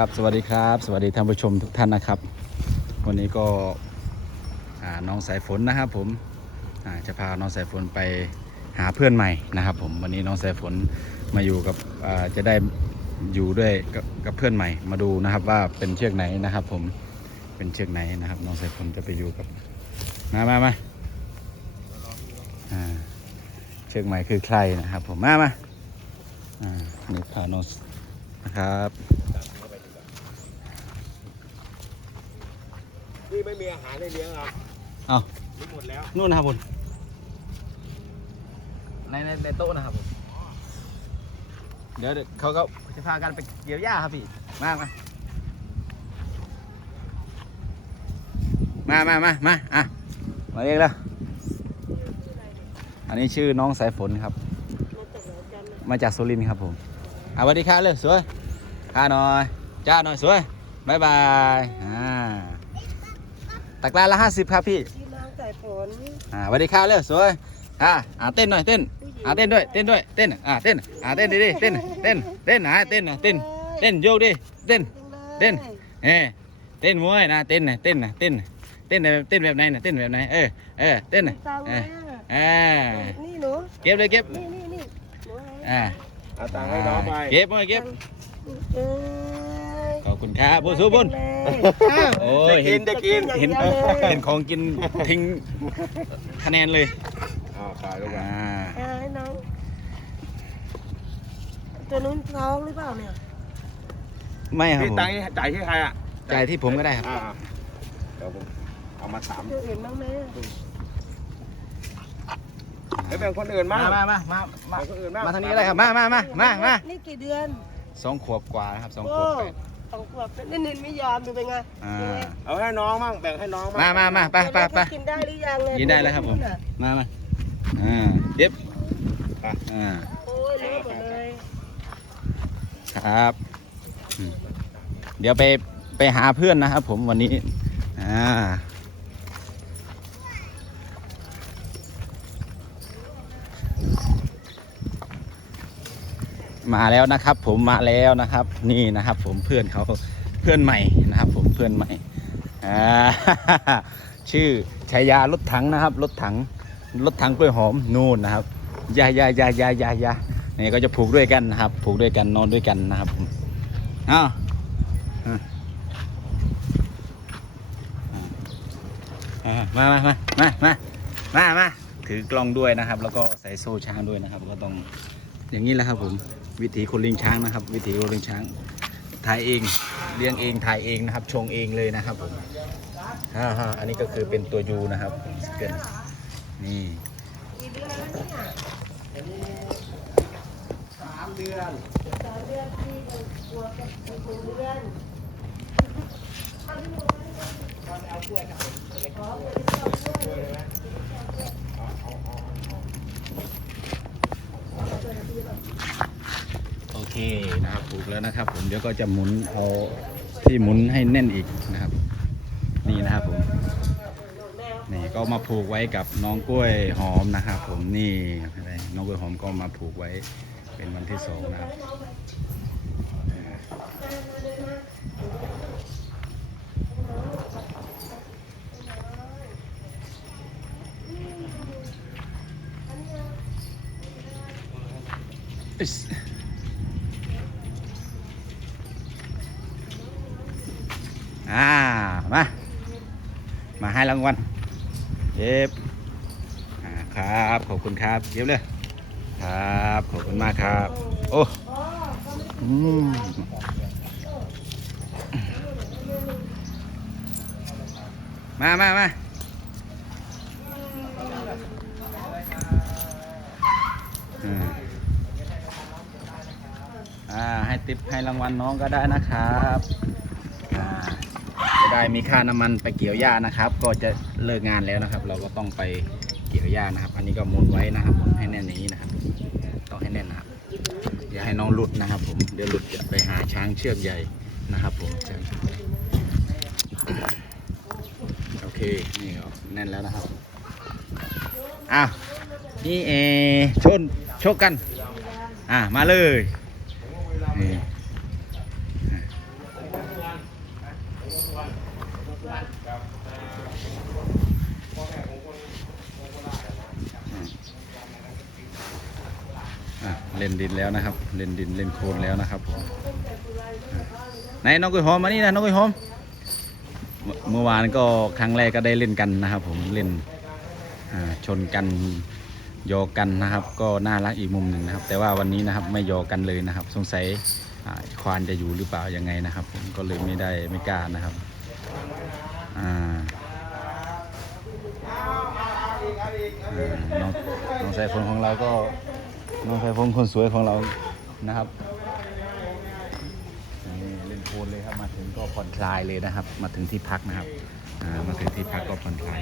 ครับสวัสดีครับ สวัสดีท่านผู้ชมทุกท่านนะครับ วันนี้ก็น้องสายฝนนะครับผมจะพาน้องสายฝนไปหาเพื่อนใหม่นะครับผมวันนี้น้องสายฝนมาอยู่กับจะได้อยู่ด้วยกับกับเพื่อนใหม่มาดูนะครับว่าเป็นเชือกไหนนะครับผมเป็นเชือกไหนนะครับ น้องสายฝนจะไปอยู่กับมามามาอ่าเชือกใหม่คือใครนะครับผมมามาอ่านี่พาน้องนะครับ นี่ไม่มีอาหารให้เลี้ยงอะเอานี่หมดแล้วนู่นนะครับผมในในในโต๊ะนะครับผมเดี๋ยวเดี๋ยวเขาก็จะพากันไปเกี่ยวหญ้าครับพี่ มามามามามามาอะ มาเรียกแล้ว อันนี้ชื่อน้องสายฝนครับ มาจากสุรินทร์ครับผมอะสวัสดีครับเลยสวยค่าหน่อย จ้าหน่อยสวยบายบาย อ่า ตักรานละห้าสิบครับพี่ที่น้องสายฝนอ่าสวัสดีครับเร็วสวยอ่าอ่าเต้นหน่อยเต้นอ่าเต้นด้วยเต้นด้วยเต้นอ่าเต้นอ่าเต้นดิดิเต้นเต้นเต้นอ่าเต้นอะเต้นเต้นโยกดิเต้นเต้นเออเต้นมวยนะเต้นนะเต้นนะเต้นเต้นแบบเต้นแบบไหนนะเต้นแบบไหนเออเออเต้นนะตามเอมาอเออนี่หนูเก็บเลยเก็บนี่นี่นี่หนูอ่าเอาตังค์ให้น้องไปเก็บมวยเก็บเอ้ยขอบ คุณครับบุญสู้บุญเลยโอ้จะยกิเห็นนจะกินเห็นเห็นของกินทิ้งคะแนนเลยอ้าวขายก็ไปอ่าเอาให้น้องตัวนู้นท้องหรือเปล่าเนี่ยไม่ครับพี่ผมตังค์นี่จ่ายที่ใครอะจ่ายที่ผมก็ได้ครับอ่าเดี๋ยวผมเอามาสามตัวอื่นบ้างไหมแล้วแบ่งคนอื่นมามามามามามาแบ่งคนอื่นมามามาทางนี้ก็ได้ครับมามามามามานี่กี่เดือนสองขวบกว่านะครับสองขโอ้วบแปด สองขวบนี่นินไม่ยอมดูเป็นไงอ่าดูไงเอาให้น้องมั่งแบ่งให้น้องมั่งมามามาไปไปไป กินได้หรือยังเนี่ยกินได้แล้วครับผม มามาอ่าเย็บอ่า โอ้ยรู้หมดเลยครับอืมเดี๋ยวไปไปหาเพื่อนนะครับผมวันนี้ อ่า มาแล้วนะครับ ผมมาแล้วนะครับ นี่นะครับ ผมเพื่อนเขาเพื่อนใหม่นะครับ ผมเพื่อนใหม่ชื่อชายารถถังนะครับ รถถังรถถังกล้วยหอมนู่นนะครับยายายายายายานี่ก็จะผูกด้วยกันนะครับ ผูกด้วยกันนอนด้วยกันนะครับผมอ้าวมามามามามามามาถือกล้องด้วยนะครับ แล้วก็ใส่โซ่ช้างด้วยนะครับ ก็ต้อง อย่างนี้แหละครับผมวิถีคนเลี้ยงช้างนะครับ วิถีคนเลี้ยงช้างถ่ายเองเลี้ยงเองถ่ายเองนะครับชงเองเลยนะครับผมอ่าฮะอันนี้ก็คือเป็นตัวยูนะครับสเกิลนี่กี่เดือนแล้วเนี่ยสามเดือนสามเดือนที่หนึ่งขวบกับเอีกหนึ่งเดือนโอ เคนะครับผูกแล้วนะครับ ผมเดี๋ยวก็จะหมุนเอาที่หมุนให้แน่นอีกนะครับ นี่นะครับผมนี่ก็มาผูกไว้กับน้องกล้วยหอมนะครับ ผมนี่อะไรน้องกล้วยหอมก็มาผูกไว้เป็นวันที่สองนะครับอ อ่ามา มาให้รางวัลเย็บครับ ขอบคุณครับ เย็บเลย ครับ ขอบคุณมากครับ โอ้อืมมามามาให้ติปให้รางวัลน้องก็ได้นะครับอะ ได้มีค่าน้ำมันไปเกี่ยวหญ้านะครับ ก็จะเลิกงานแล้วนะครับ เราก็ต้องไปเกี่ยวหญ้านะครับ อันนี้ก็มุนไว้นะครับผมให้แน่นอย่างนี้นะครับต้องให้แน่นนะครับอย่าให้น้องหลุดนะครับ ผมเดี๋ยวหลุดจะไปหาช้างเชือกใหญ่นะครับ ผมโอเคนี่ก็แน่นแล้วนะครับอ้าวนี่เอชนชกกัน อ่ามาเลยนี่ ล่นดินแล้วนะครับ เล่นดินเล่นโคลนแล้วนะครับไหนน้องกุ้ยหอมมานี่นะน้องกุ้ยหอมเมื่อวานก็ครั้งแรกก็ได้เล่นกันนะครับ ผมเล่นชนกันโยอกันนะครับ ก็น่ารักอีกมุมหนึ่งนะครับ แต่ว่าวันนี้นะครับไม่โยอกันเลยนะครับ สงสัยควานจะอยู่หรือเปล่ายังไงนะครับ ผมก็เลยไม่ได้ไม่กล้านะครับน้องน้องสายฝนของเราก็ น้องสายฝนคนสวยของเรานะครับนี่เล่นโคลนเลยครับมาถึงก็ผ่อนคลายเลยนะครับ มาถึงที่พักนะครับมาถึงที่พักก็ผ่อนคลาย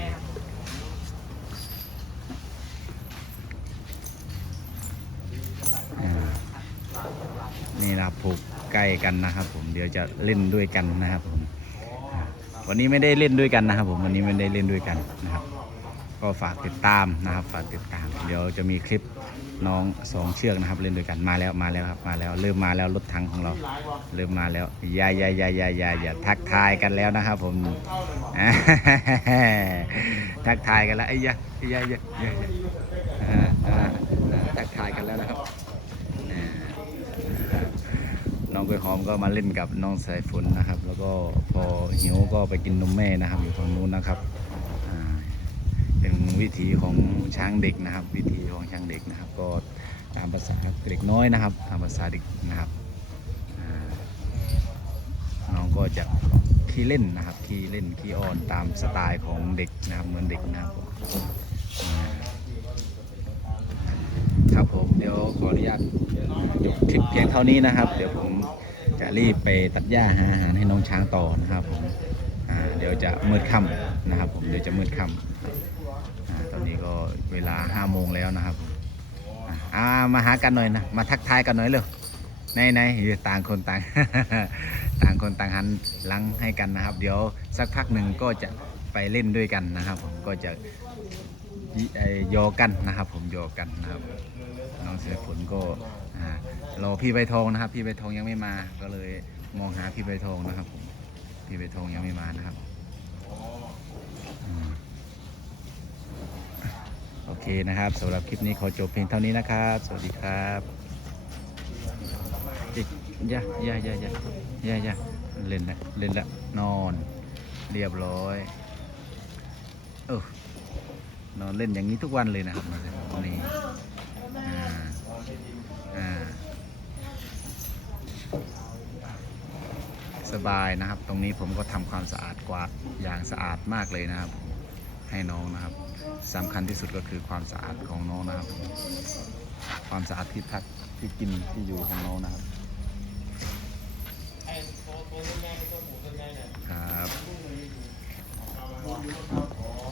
นี่นะครับผูกใกล้กันนะครับ ผมเดี๋ยวจะเล่นด้วยกันนะครับผมวันนี้ไม่ได้เล่นด้วยกันนะครับ ผมวันนี้ไม่ได้เล่นด้วยกันนะครับ ก็ฝากติดตามนะครับ ฝากติดตาม เดี๋ยวจะมีคลิป น้องสองเชือกนะครับเล่นด้วยกันมาแล้วมาแล้วครับมาแล้ว เริ่มมาแล้วรถถังของเรา เริ่มมาแล้วอย่าอย่าอย่าอย่าอย่าอย่าทักทายกันแล้วนะครับ ผมทักทายกันแล้วไอ้ยะไอ้ยะยะไอ้ยาทักทายกันแล้วนะครับน้องกล้วยหอมก็มาเล่นกับน้องสายฝนนะครับ แล้วก็พอหิวก็ไปกินนมแม่นะครับ อยู่ฝั่งนู้นนะครับ เป็นวิถีของช้างเด็กนะครับ วิถีของช้างเด็กนะครับ ก็ตามภาษาเด็กน้อยนะครับ ตามภาษาเด็กนะครับน้องก็จะขี้เล่นนะครับขี้เล่นขี้อ่อนตามสไตล์ของเด็กนะครับเหมือนเด็กนะครับครับผมเดี๋ยวขออนุญาตจบคลิปเพียงเท่านี้นะครับ เดี๋ยวผมจะรีบไปตัดหญ้าหาอาหารให้น้องช้างต่อนะครับผม เดี๋ยวจะมืดค่ำนะครับผมเดี๋ยวจะมืดค่ำอตอนนี้ก็เวลาห้าโมงแล้วนะครับผมอ่ามาหากันหน่อยนะมาทักทายกันหน่อยเร็วในในต่างคนต่าง ต่างคนต่างหันหลังให้กันนะครับ เดี๋ยวสักพักหนึ่งก็จะไปเล่นด้วยกันนะครับ ผมก็จะยิเอ่อโยกันนะครับ ผมโยอกันนะครับ น้องเสือฝนก็รอพี่ใบทองนะครับ พี่ใบทองยังไม่มาก็เลยมองหาพี่ใบทองนะครับผม พี่ใบทงยังไม่มานะครับอโอเคนะครับสำหรับคลิปนี้ขอจบเพียงเท่านี้นะครับ สวัสดีครับอีกอย่าอย่าอย่าอย่าอย่าอย่าเล่นละเล่นละนอนเรียบร้อยเออนอนเล่นอย่างนี้ทุกวันเลยนะครับนี่อ่าอ่า สบายนะครับ ตรงนี้ผมก็ทำความสะอาดกวาดอย่างสะอาดมากเลยนะครับ ให้น้องนะครับสำคัญที่สุดก็คือความสะอาดของน้องนะครับ ความสะอาดที่พักที่กินที่อยู่ของน้องนะครับครับ